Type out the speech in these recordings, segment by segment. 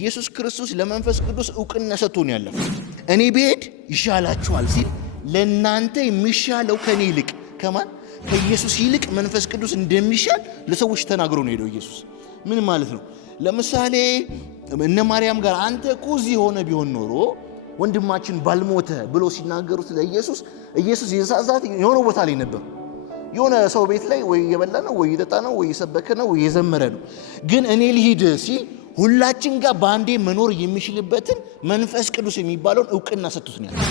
ኢየሱስ ክርስቶስ ለመንፈስ ቅዱስ ዕውቅና ሰጥቶን ያለፈው እኔ ብሄድ ይሻላችኋል ሲል ለእናንተ የሚሻለው ከኔ ይልቅ ከማን ከኢየሱስ ይልቅ መንፈስ ቅዱስ እንደሚሻል ለሰዎች ተናግሮ ነው ሄደው። ኢየሱስ ምን ማለት ነው? ለምሳሌ እነ ማርያም ጋር አንተ እኮ እዚህ ሆነ ቢሆን ኖሮ ወንድማችን ባልሞተ ብሎ ሲናገሩት ኢየሱስ የዛዛት የሆነ ቦታ ላይ ነበር። የሆነ ሰው ቤት ላይ ወይ የበላ ነው ወይ የጠጣ ነው ወይ የሰበከ ነው ወይ የዘመረ ነው። ግን እኔ ልሂድ ሲል ሁላችን ጋር በአንዴ መኖር የሚችልበትን መንፈስ ቅዱስ የሚባለውን ዕውቅና ሰጥቶት ነው ያለው።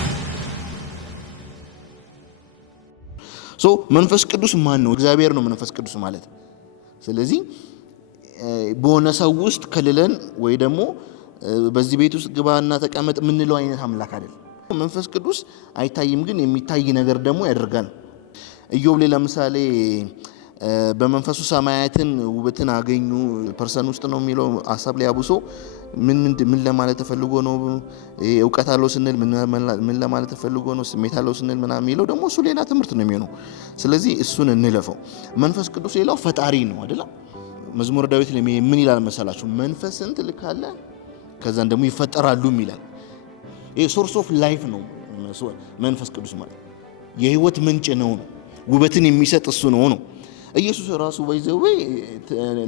መንፈስ ቅዱስ ማን ነው? እግዚአብሔር ነው መንፈስ ቅዱስ ማለት። ስለዚህ በሆነ ሰው ውስጥ ከልለን ወይ ደግሞ በዚህ ቤት ውስጥ ግባና ተቀመጥ ምንለው አይነት አምላክ አይደለም። መንፈስ ቅዱስ አይታይም፣ ግን የሚታይ ነገር ደግሞ ያደርጋል። ኢዮብ ላይ ለምሳሌ በመንፈሱ ሰማያትን ውበትን አገኙ ፐርሰን ውስጥ ነው የሚለው ሐሳብ ላይ አብሶ ምን ለማለት ተፈልጎ ነው? ዕውቀት አለው ስንል ምን ለማለት ተፈልጎ ነው? ስሜት አለው ስንል ምናምን የሚለው ደግሞ እሱ ሌላ ትምህርት ነው የሚሆነው። ስለዚህ እሱን እንለፈው። መንፈስ ቅዱስ ሌላው ፈጣሪ ነው አይደል? መዝሙረ ዳዊት ላይ ምን ይላል መሰላችሁ? መንፈስን ትልካለህ ከዛን ደግሞ ይፈጠራሉ ይላል። ይሄ ሶርስ ኦፍ ላይፍ ነው መንፈስ ቅዱስ ማለት። የህይወት ምንጭ ነው። ውበትን የሚሰጥ እሱ ነው። ኢየሱስ ራሱ ወይዘው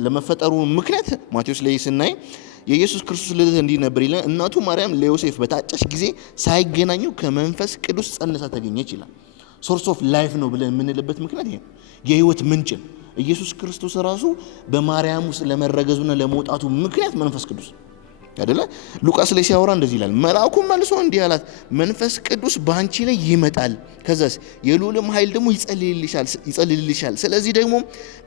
ለመፈጠሩ ምክንያት ማቴዎስ ላይ ስናይ የኢየሱስ ክርስቶስ ልደት እንዲህ ነበር ይላል። እናቱ ማርያም ለዮሴፍ በታጨች ጊዜ ሳይገናኙ ከመንፈስ ቅዱስ ጸንሳ ተገኘች ይላል። ሶርስ ኦፍ ላይፍ ነው ብለን የምንልበት ምክንያት ይሄ የህይወት ምንጭ ነው። ኢየሱስ ክርስቶስ ራሱ በማርያም ውስጥ ለመረገዙና ለመውጣቱ ምክንያት መንፈስ ቅዱስ አይደለ? ሉቃስ ላይ ሲያወራ እንደዚህ ይላል። መልአኩም መልሶ እንዲህ አላት፣ መንፈስ ቅዱስ በአንቺ ላይ ይመጣል፣ ከዛስ የልዑልም ኃይል ደግሞ ይጸልልልሻል። ስለዚህ ደግሞ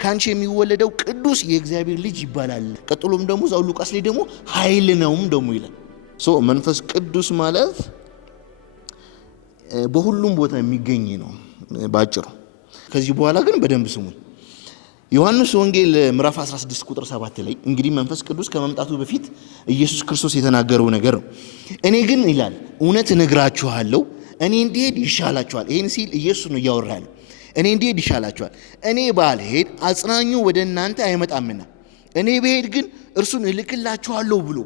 ከአንቺ የሚወለደው ቅዱስ የእግዚአብሔር ልጅ ይባላል። ቀጥሎም ደግሞ እዛው ሉቃስ ላይ ደግሞ ኃይል ነውም ደግሞ ይላል። መንፈስ ቅዱስ ማለት በሁሉም ቦታ የሚገኝ ነው ባጭሩ። ከዚህ በኋላ ግን በደንብ ስሙኝ። ዮሐንስ ወንጌል ምዕራፍ 16 ቁጥር 7 ላይ እንግዲህ መንፈስ ቅዱስ ከመምጣቱ በፊት ኢየሱስ ክርስቶስ የተናገረው ነገር ነው። እኔ ግን ይላል እውነት እነግራችኋለሁ እኔ እንዲሄድ ይሻላችኋል። ይሄን ሲል ኢየሱስ ነው እያወራል። እኔ እንዲሄድ ይሻላችኋል። እኔ ባልሄድ አጽናኙ ወደ እናንተ አይመጣምና እኔ ብሄድ ግን እርሱን እልክላችኋለሁ ብሎ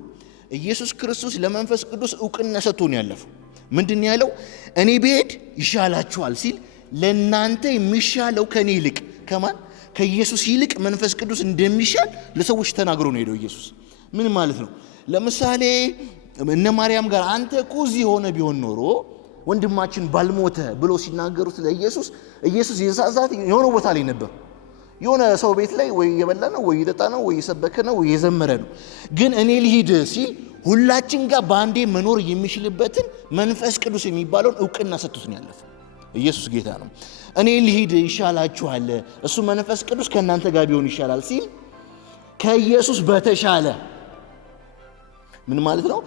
ኢየሱስ ክርስቶስ ለመንፈስ ቅዱስ ዕውቅና ሰጥቶ ነው ያለፈው። ምንድን ያለው? እኔ ብሄድ ይሻላችኋል ሲል ለእናንተ የሚሻለው ከኔ ይልቅ ከማን ከኢየሱስ ይልቅ መንፈስ ቅዱስ እንደሚሻል ለሰዎች ተናግሮ ነው ሄደው። ኢየሱስ ምን ማለት ነው? ለምሳሌ እነ ማርያም ጋር አንተ እኮ እዚህ ሆነ ቢሆን ኖሮ ወንድማችን ባልሞተ ብሎ ሲናገሩት ኢየሱስ የዛዛት የሆነ ቦታ ላይ ነበር። የሆነ ሰው ቤት ላይ ወይ የበላ ነው ወይ የጠጣ ነው ወይ የሰበከ ነው ወይ የዘመረ ነው። ግን እኔ ልሂድ ሲል ሁላችን ጋር በአንዴ መኖር የሚችልበትን መንፈስ ቅዱስ የሚባለውን ዕውቅና ሰጥቶት ነው ያለፈው። ኢየሱስ ጌታ ነው። እኔ ልሂድ ይሻላችኋል፣ እሱ መንፈስ ቅዱስ ከእናንተ ጋር ቢሆን ይሻላል ሲል ከኢየሱስ በተሻለ ምን ማለት ነው?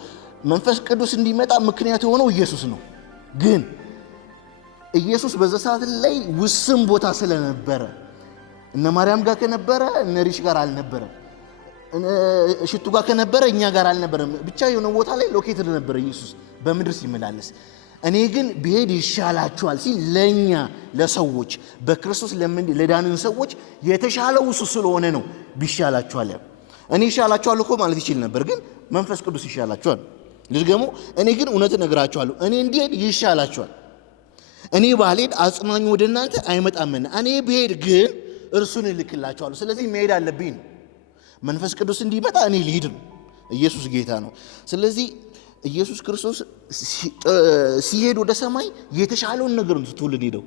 መንፈስ ቅዱስ እንዲመጣ ምክንያት የሆነው ኢየሱስ ነው። ግን ኢየሱስ በዛ ሰዓት ላይ ውስን ቦታ ስለነበረ እነ ማርያም ጋር ከነበረ እነ ሪሽ ጋር አልነበረ፣ ሽቱ ጋር ከነበረ እኛ ጋር አልነበረም። ብቻ የሆነ ቦታ ላይ ሎኬትድ ነበረ ኢየሱስ በምድር ሲመላለስ። እኔ ግን ብሄድ ይሻላችኋል ሲል ለኛ ለሰዎች በክርስቶስ ለዳንን ሰዎች የተሻለው እሱ ስለሆነ ነው ቢሻላችኋል። እኔ ይሻላችኋል እኮ ማለት ይችል ነበር፣ ግን መንፈስ ቅዱስ ይሻላችኋል። ልድገሙ። እኔ ግን እውነት እነግራችኋለሁ እኔ እንዲሄድ ይሻላችኋል። እኔ ባልሄድ አጽናኙ ወደ እናንተ አይመጣምና እኔ ብሄድ ግን እርሱን እልክላችኋለሁ። ስለዚህ መሄድ አለብኝ። መንፈስ ቅዱስ እንዲመጣ እኔ ልሂድ ነው። ኢየሱስ ጌታ ነው። ስለዚህ ኢየሱስ ክርስቶስ ሲሄድ ወደ ሰማይ የተሻለውን ነገር ነው ትውልድ ሄደው።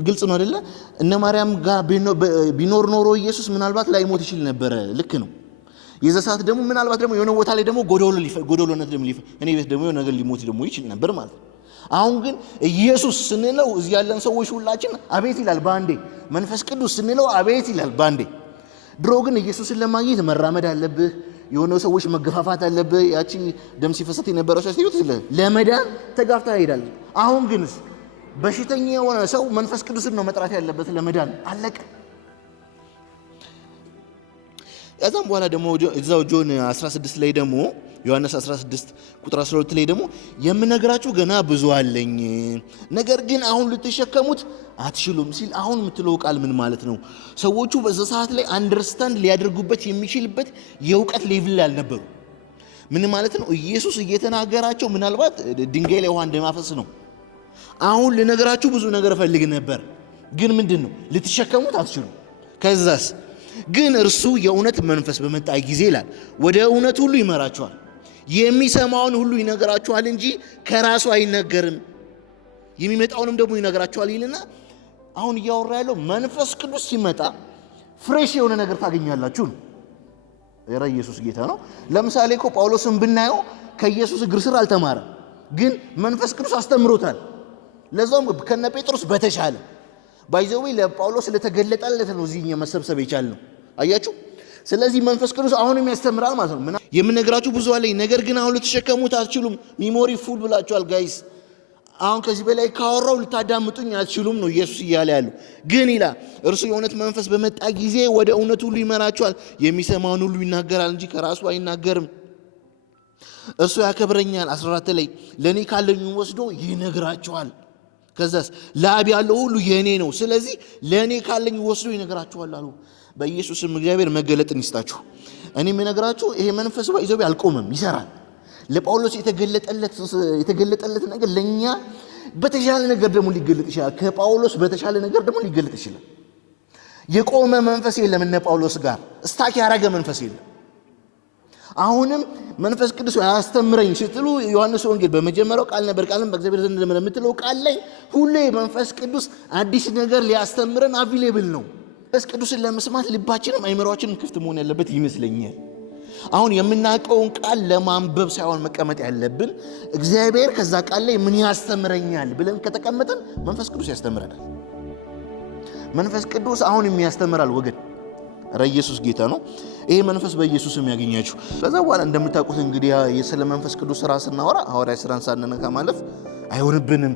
ግልጽ ነው አይደለ? እነ ማርያም ጋር ቢኖር ኖሮ ኢየሱስ ምናልባት ላይሞት ይችል ነበረ። ልክ ነው። የዛ ሰዓት ደግሞ ምናልባት ደግሞ የሆነ ቦታ ላይ ደግሞ ጎዶሎነት ደግሞ እኔ ቤት ደግሞ የሆነ ነገር ሊሞት ደግሞ ይችል ነበር ማለት ነው። አሁን ግን ኢየሱስ ስንለው እዚህ ያለን ሰዎች ሁላችን አቤት ይላል ባንዴ። መንፈስ ቅዱስ ስንለው አቤት ይላል ባንዴ። ድሮ ግን ኢየሱስን ለማግኘት መራመድ አለብህ፣ የሆነ ሰዎች መገፋፋት አለብህ። ያቺ ደም ሲፈሰት የነበረው ሰው ለመዳን ተጋፍታ ይሄዳል። አሁን ግንስ በሽተኛ የሆነ ሰው መንፈስ ቅዱስን ነው መጥራት ያለበት ለመዳን። አለቀ። ከዛም በኋላ ደግሞ እዛው ጆን 16 ላይ ደግሞ ዮሐንስ 16 ቁጥር 12 ላይ ደግሞ የምነግራችሁ ገና ብዙ አለኝ፣ ነገር ግን አሁን ልትሸከሙት አትችሉም ሲል አሁን የምትለው ቃል ምን ማለት ነው? ሰዎቹ በዛ ሰዓት ላይ አንደርስታንድ ሊያደርጉበት የሚችልበት የእውቀት ሌቭል ላይ አልነበሩ። ምን ማለት ነው? ኢየሱስ እየተናገራቸው ምናልባት ድንጋይ ላይ ውሃ እንደማፈስ ነው። አሁን ልነግራችሁ ብዙ ነገር እፈልግ ነበር፣ ግን ምንድነው ልትሸከሙት አትችሉም። ከዛስ ግን እርሱ የእውነት መንፈስ በመጣ ጊዜ ይላል ወደ እውነት ሁሉ ይመራችኋል፣ የሚሰማውን ሁሉ ይነግራችኋል እንጂ ከራሱ አይነገርም፣ የሚመጣውንም ደግሞ ይነግራችኋል ይልና አሁን እያወራ ያለው መንፈስ ቅዱስ ሲመጣ ፍሬሽ የሆነ ነገር ታገኛላችሁ ነው። ኢየሱስ ጌታ ነው። ለምሳሌ እኮ ጳውሎስን ብናየው ከኢየሱስ እግር ስር አልተማረም፣ ግን መንፈስ ቅዱስ አስተምሮታል። ለዛውም ከነ ጴጥሮስ በተሻለ ባይዘው ለጳውሎስ ለተገለጠለት ነው እዚህ መሰብሰብ የቻልነው። አያችሁ። ስለዚህ መንፈስ ቅዱስ አሁንም ያስተምራል ማለት ነው። የምነግራችሁ ብዙ አለኝ፣ ነገር ግን አሁን ልትሸከሙት አትችሉም። ሚሞሪ ፉል ብላችኋል ጋይስ። አሁን ከዚህ በላይ ካወራው ልታዳምጡኝ አትችሉም ነው ኢየሱስ እያለ ያለው። ግን ይላል እርሱ የእውነት መንፈስ በመጣ ጊዜ ወደ እውነት ሁሉ ይመራችኋል፣ የሚሰማውን ሁሉ ይናገራል እንጂ ከራሱ አይናገርም። እርሱ ያከብረኛል። 14 ላይ ለእኔ ካለኝ ወስዶ ይነግራችኋል። ከዛስ ለአብ ያለው ሁሉ የእኔ ነው፣ ስለዚህ ለእኔ ካለኝ ወስዶ ይነግራችኋል አሉ። በኢየሱስም እግዚአብሔር መገለጥን ይስጣችሁ። እኔ የምነግራችሁ ይሄ መንፈስ ባይዘው አልቆመም፣ ይሰራል። ለጳውሎስ የተገለጠለት ነገር ለኛ በተሻለ ነገር ደግሞ ሊገለጥ ይችላል። ከጳውሎስ በተሻለ ነገር ደግሞ ሊገለጥ ይችላል። የቆመ መንፈስ የለም። እነ ጳውሎስ ጋር ስታክ ያረገ መንፈስ የለም። አሁንም መንፈስ ቅዱስ ያስተምረኝ ስትሉ ዮሐንስ ወንጌል በመጀመሪያው ቃል ነበር፣ ቃልም በእግዚአብሔር ዘንድ ነበር የምትለው ቃል ላይ ሁሌ መንፈስ ቅዱስ አዲስ ነገር ሊያስተምረን አቪሌብል ነው። መንፈስ ቅዱስን ለመስማት ልባችንም አይምሮአችንም ክፍት መሆን ያለበት ይመስለኛል። አሁን የምናውቀውን ቃል ለማንበብ ሳይሆን መቀመጥ ያለብን እግዚአብሔር ከዛ ቃል ላይ ምን ያስተምረኛል ብለን ከተቀመጠን መንፈስ ቅዱስ ያስተምረናል። መንፈስ ቅዱስ አሁንም ያስተምራል ወገን። ኢየሱስ ጌታ ነው። ይሄ መንፈስ በኢየሱስም ያገኛችሁ። ከዛ በኋላ እንደምታውቁት እንግዲህ ስለ መንፈስ ቅዱስ ሥራ ስናወራ ሐዋርያት ሥራን ሳንነካ ማለፍ አይሆንብንም።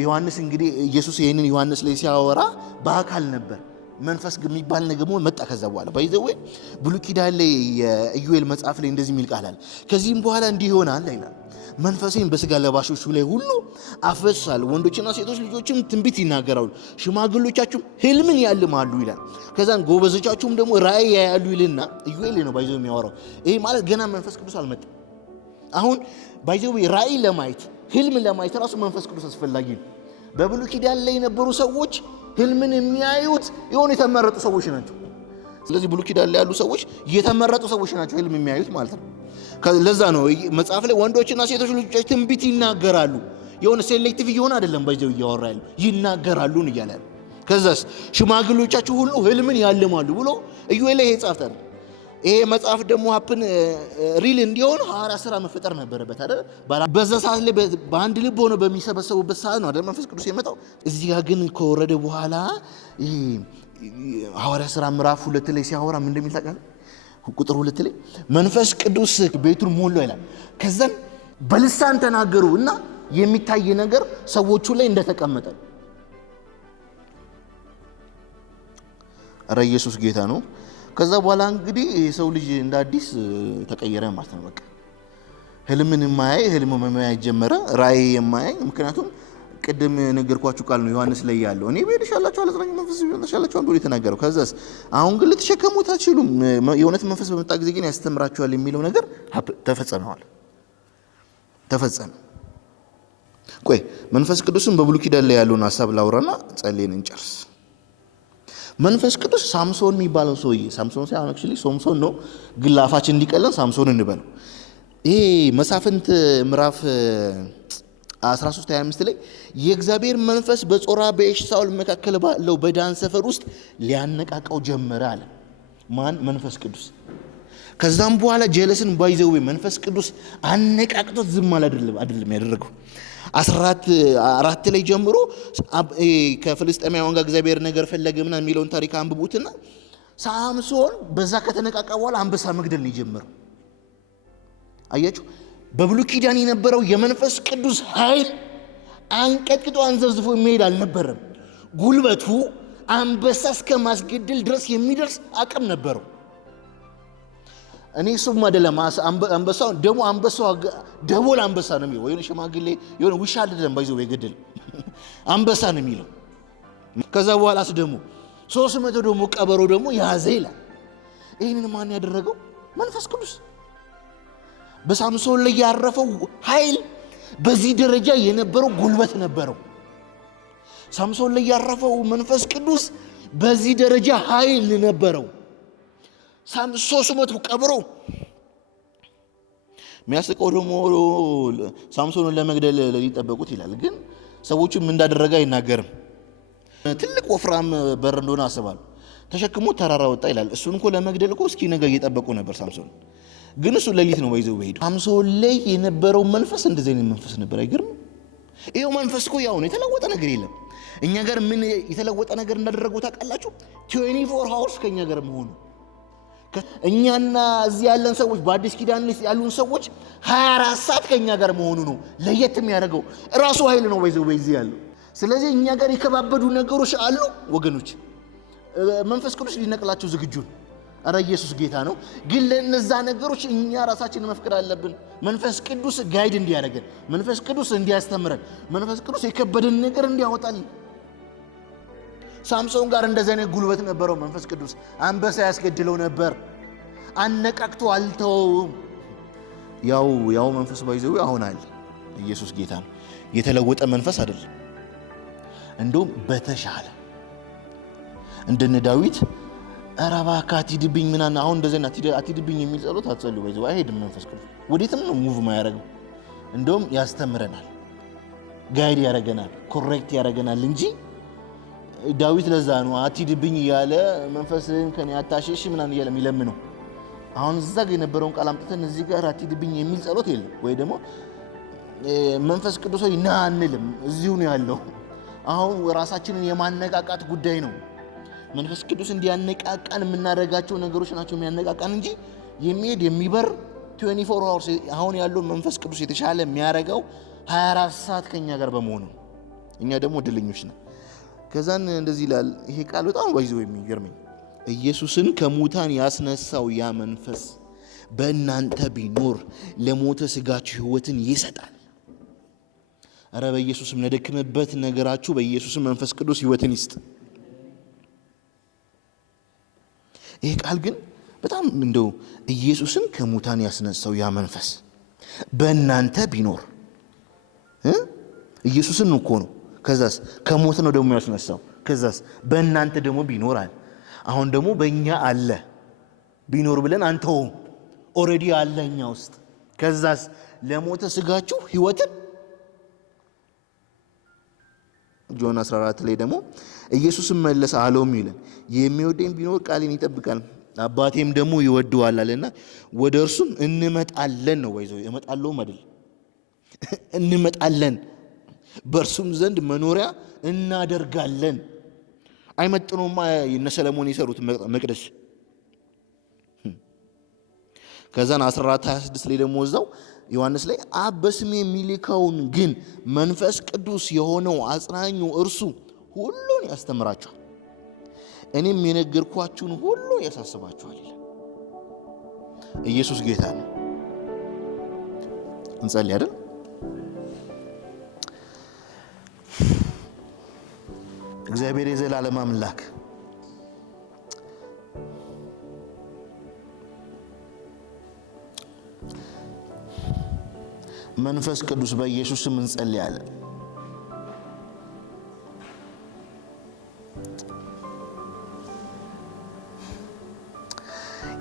ዮሐንስ እንግዲህ ኢየሱስ ይሄንን ዮሐንስ ላይ ሲያወራ በአካል ነበር። መንፈስ የሚባል ነገር መጣ። ከዛ በኋላ ባይዘው ብሉይ ኪዳን ላይ የኢዩኤል መጽሐፍ ላይ እንደዚህ የሚል ቃል አለ። ከዚህም በኋላ እንዲህ ይሆናል ይላል፣ መንፈሴን በስጋ ለባሾቹ ላይ ሁሉ አፈሳለሁ፣ ወንዶችና ሴቶች ልጆችም ትንቢት ይናገራሉ፣ ሽማግሎቻችሁም ህልምን ያልማሉ ይላል። ከዛን ጎበዞቻችሁም ደግሞ ራእይ ያያሉ ይልና ኢዩኤል ነው ባይዘው የሚያወራው። ይሄ ማለት ገና መንፈስ ቅዱስ አልመጣም። አሁን ባይዘው ራእይ ለማየት ህልም ለማየት ራሱ መንፈስ ቅዱስ አስፈላጊ ነው። በብሉይ ኪዳን ላይ የነበሩ ሰዎች ህልምን የሚያዩት የሆኑ የተመረጡ ሰዎች ናቸው። ስለዚህ ብሉይ ኪዳን ላይ ያሉ ሰዎች የተመረጡ ሰዎች ናቸው ህልም የሚያዩት ማለት ነው። ለዛ ነው መጽሐፍ ላይ ወንዶችና ሴቶች ልጆች ትንቢት ይናገራሉ። የሆነ ሴሌክቲቭ እየሆነ አይደለም ባይዘው እያወራ ያለው ይናገራሉ እያለ ያለው። ከዛስ ሽማግሎቻችሁ ሁሉ ህልምን ያልማሉ ብሎ ኢዩኤል ላይ ጻፈታል። ይሄ መጽሐፍ ደግሞ ሀፕን ሪል እንዲሆን ሐዋርያት ሥራ መፈጠር ነበረበት አይደል? በዛ ሰዓት ላይ በአንድ ልብ ሆነው በሚሰበሰቡበት ሰዓት ነው አይደል መንፈስ ቅዱስ የመጣው። እዚህ ጋር ግን ከወረደ በኋላ ይሄ ሐዋርያት ሥራ ምዕራፍ 2 ላይ ሲያወራ ምን እንደሚል ታውቃለህ? ቁጥር 2 ላይ መንፈስ ቅዱስ ቤቱን ሞላው ይላል። ከዛም በልሳን ተናገሩ እና የሚታይ ነገር ሰዎቹ ላይ እንደተቀመጠ። ኧረ ኢየሱስ ጌታ ነው። ከዛ በኋላ እንግዲህ የሰው ልጅ እንደ አዲስ ተቀየረ ማለት ነው። በቃ ህልምን የማያይ ህልም መማያ ጀመረ፣ ራእይ የማያይ ምክንያቱም ቅድም ነገርኳችሁ ቃል ነው ዮሐንስ ላይ ያለው እኔ በልሻላችሁ አለዝራኝ መንፈስ ይሆንሻላችሁ አንዱ የተናገረው። ከዛስ አሁን ግን ልትሸከሙት አትችሉም፣ የእውነት መንፈስ በመጣ ጊዜ ግን ያስተምራችኋል የሚለው ነገር ተፈጸመዋል። ቆይ መንፈስ ቅዱስን በብሉይ ኪዳን ላይ ያለውን ሐሳብ ላውራና ጸልየን እንጨርስ። መንፈስ ቅዱስ ሳምሶን የሚባለው ሰውዬ ሳምሶን ሳይሆን አክቹሊ ሶምሶን ነው፣ ግን ላፋችን እንዲቀለን ሳምሶን እንበለው። ይሄ መሳፍንት ምዕራፍ 13:25 ላይ የእግዚአብሔር መንፈስ በጾራ በኤሽታኦል መካከል ባለው በዳን ሰፈር ውስጥ ሊያነቃቃው ጀመረ አለ። ማን? መንፈስ ቅዱስ። ከዛም በኋላ ጀለስን ባይዘው መንፈስ ቅዱስ አነቃቅቶት ዝም አይደለም ያደረገው። 14 ላይ ጀምሮ ከፍልስጤማውያን ጋር እግዚአብሔር ነገር ፈለገ ምናምን የሚለውን ታሪክ አንብቡትና ሳምሶን በዛ ከተነቃቃ በኋላ አንበሳ መግደል ነው የጀመረው። አያችሁ፣ በብሉይ ኪዳን የነበረው የመንፈስ ቅዱስ ኃይል አንቀጥቅጦ አንዘርዝፎ የሚሄድ አልነበረም። ጉልበቱ አንበሳ እስከ ማስገደል ድረስ የሚደርስ አቅም ነበረው። እኔ እሱም አይደለም አንበሳው ደግሞ አንበሳው ደቦል አንበሳ ነው የሚለው። የሆነ ሽማግሌ የሆነ ውሻ አይደለም ባይዘው የገደል አንበሳ ነው የሚለው። ከዛ በኋላስ ደግሞ 300 ደግሞ ቀበሮ ደግሞ ያዘ ይላል። ይህንን ማን ያደረገው? መንፈስ ቅዱስ። በሳምሶን ላይ ያረፈው ኃይል በዚህ ደረጃ የነበረው ጉልበት ነበረው። ሳምሶን ላይ ያረፈው መንፈስ ቅዱስ በዚህ ደረጃ ኃይል ነበረው። 300 ቀብሮ የሚያስቀው ደግሞ ሳምሶንን ለመግደል ሊጠበቁት ይላል። ግን ሰዎቹ ምን እንዳደረገ አይናገርም። ትልቅ ወፍራም በር እንደሆነ አስባለሁ። ተሸክሞ ተራራ ወጣ ይላል። እሱን እኮ ለመግደል እኮ እስኪ ነገ እየጠበቁ ነበር ሳምሶን። ግን እሱ ሌሊት ነው ይዘው ሄዱ። ሳምሶን ላይ የነበረው መንፈስ እንደዚህ አይነት መንፈስ ነበር። አይገርም? ይሄው መንፈስ እኮ ያው ነው፣ የተለወጠ ነገር የለም። እኛ ጋር ምን የተለወጠ ነገር እንዳደረገው ታውቃላችሁ? 24 ሃወርስ ከኛ ጋር መሆኑ። እኛና እዚህ ያለን ሰዎች በአዲስ ኪዳን ላይ ያሉን ሰዎች 24 ሰዓት ከኛ ጋር መሆኑ ነው ለየት የሚያደርገው። ራሱ ኃይል ነው በዚህ ያለው። ስለዚህ እኛ ጋር የከባበዱ ነገሮች አሉ ወገኖች፣ መንፈስ ቅዱስ ሊነቅላቸው ዝግጁ ነው። አረ ኢየሱስ ጌታ ነው። ግን ለነዛ ነገሮች እኛ ራሳችንን መፍቀድ አለብን። መንፈስ ቅዱስ ጋይድ እንዲያደርገን፣ መንፈስ ቅዱስ እንዲያስተምረን፣ መንፈስ ቅዱስ የከበደን ነገር እንዲያወጣልን። ሳምሶን ጋር እንደዚህ አይነት ጉልበት ነበረው መንፈስ ቅዱስ። አንበሳ ያስገድለው ነበር፣ አነቃቅቶ አልተወውም። ያው መንፈስ ባይዘው አሁን አለ። ኢየሱስ ጌታ ነው። የተለወጠ መንፈስ አይደለም። እንደውም በተሻለ እንደነ ዳዊት ኧረ እባክህ አትሂድብኝ ምናምን። አሁን እንደዚህ አትሂድብኝ የሚል ጸሎት አትጸልዩ። ባይዘው አይሄድም መንፈስ ቅዱስ ወዴትም ነው ሙቭ ማያደርገው። እንደውም ያስተምረናል፣ ጋይድ ያደርገናል፣ ኮሬክት ያደርገናል እንጂ ዳዊት ለዛ ነው አትሂድብኝ እያለ መንፈስን ከኔ አታሸሽ ምናምን እያለ የሚለምነው። አሁን እዛ ጋር የነበረውን ቃል አምጥተን እዚህ ጋር አትሂድብኝ የሚል ጸሎት የለም። ወይ ደግሞ መንፈስ ቅዱስ ሆይ ና አንልም፣ እዚሁ ነው ያለው። አሁን ራሳችንን የማነቃቃት ጉዳይ ነው። መንፈስ ቅዱስ እንዲያነቃቃን የምናደርጋቸው ነገሮች ናቸው የሚያነቃቃን እንጂ የሚሄድ የሚበር 24 hours አሁን ያለው መንፈስ ቅዱስ የተሻለ የሚያደርገው 24 ሰዓት ከኛ ጋር በመሆኑ እኛ ደግሞ እድለኞች ነን። ከዛን እንደዚህ ይላል ይሄ ቃል በጣም ባይዘው የሚገርመኝ፣ ኢየሱስን ከሙታን ያስነሳው ያ መንፈስ በእናንተ ቢኖር ለሞተ ስጋችሁ ሕይወትን ይሰጣል። አረ በኢየሱስም ለደከመበት ነገራችሁ በኢየሱስም መንፈስ ቅዱስ ሕይወትን ይስጥ። ይሄ ቃል ግን በጣም እንደው ኢየሱስን ከሙታን ያስነሳው ያ መንፈስ በእናንተ ቢኖር ኢየሱስን እኮ ነው። ከዛስ ከሞት ነው ደግሞ ያስነሳው። ከዛስ በእናንተ ደግሞ ቢኖራል። አሁን ደግሞ በእኛ አለ። ቢኖር ብለን አንተው ኦልሬዲ አለ እኛ ውስጥ። ከዛስ ለሞተ ስጋችሁ ሕይወትን ጆን 14 ላይ ደግሞ ኢየሱስም መለሰ አለውም ይላል የሚወደኝ ቢኖር ቃሌን ይጠብቃል፣ አባቴም ደግሞ ይወደዋል አለና ወደ እርሱም እንመጣለን ነው። ወይዘው እመጣለሁም አይደል እንመጣለን፣ በእርሱም ዘንድ መኖሪያ እናደርጋለን። አይመጥኖማ እነ ሰለሞን የሰሩት መቅደስ። ከዛን 14:26 ላይ ደግሞ እዛው ዮሐንስ ላይ አብ በስሜ የሚልከውን ግን መንፈስ ቅዱስ የሆነው አጽናኙ እርሱ ሁሉን ያስተምራችኋል፣ እኔም የነገርኳችሁን ሁሉ ያሳስባችኋል ይላል። ኢየሱስ ጌታ ነው። እንጸልይ አይደል? እግዚአብሔር የዘላለም አምላክ መንፈስ ቅዱስ በኢየሱስ ስም እንጸልያለን።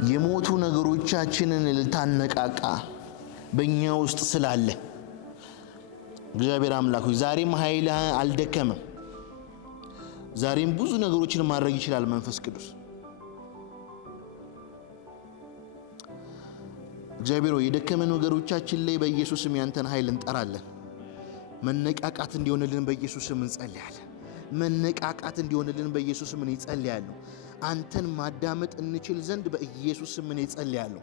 የሞቱ ነገሮቻችንን ልታነቃቃ በእኛ ውስጥ ስላለ እግዚአብሔር አምላክ ሆይ ዛሬም ኃይልህ አልደከመም። ዛሬም ብዙ ነገሮችን ማድረግ ይችላል መንፈስ ቅዱስ። እግዚአብሔር ሆይ የደከመ ነገሮቻችን ላይ በኢየሱስ ስም ያንተን ኃይል እንጠራለን። መነቃቃት እንዲሆንልን በኢየሱስ ስም እንጸልያለን። መነቃቃት እንዲሆንልን በኢየሱስ ስም እንጸልያለሁ። አንተን ማዳመጥ እንችል ዘንድ በኢየሱስ ስም እንጸልያለሁ።